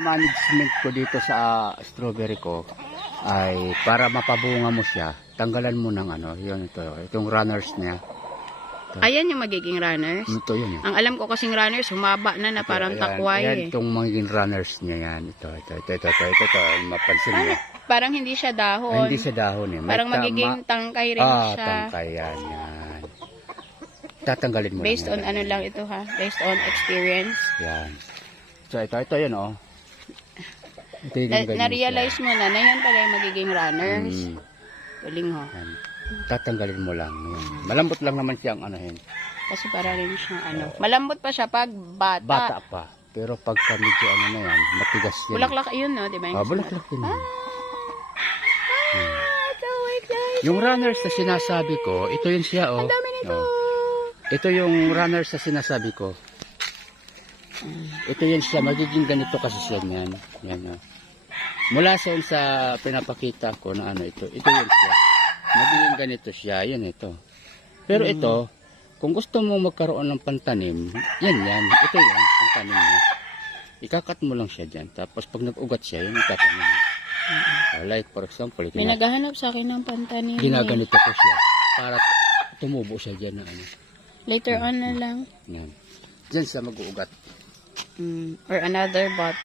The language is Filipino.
Management ko dito sa strawberry ko ay para mapabunga mo siya, tanggalan mo ng ano, yun itong runners niya. Ayan yung magiging runners. Ito yun. Ang alam ko kasing runners, humaba na parang takway Yan, eh. itong magiging runners niya yan. Ito, mapansin mo. Parang hindi siya dahon. Hindi siya dahon eh. Parang magiging tangkay rin siya. Tangkay yan. Tatanggalin mo Based lang on ano lang ito ha? Based on experience. Yan. So ito yun oh. Na-realize mo na yan pala yung magiging runners. Galing ho. Yan. Tatanggalin mo lang. Yan. Malambot lang naman siyang ano yun. Kasi para rin siyang ano. Malambot pa siya pag bata. Bata pa. Pero pagka medyo ano na yan, matigas yan. Bulaklak yun no? Diba? Bulaklak yun. Yung runners na sinasabi ko, ito yun siya oh. Ang dami nito. Ito yung runners na sinasabi ko. Ito yun siya, magiging ganito kasi siya yan. Yan oh. Mula sa pinapakita ko na ano ito yun siya. Magiging ganito siya, yan ito. Pero ito, kung gusto mo magkaroon ng pantanim, yan. Ito yan, pantanim niya. Ikakat mo lang siya dyan. Tapos pag nag-ugat siya, yun itatanim mo. Like for example, may naghahanap sa akin ng pantanim. Ginaganito ko siya para tumubo siya dyan na ano. Later on na lang. Yan. Dyan siya mag-uugat. Or another bot.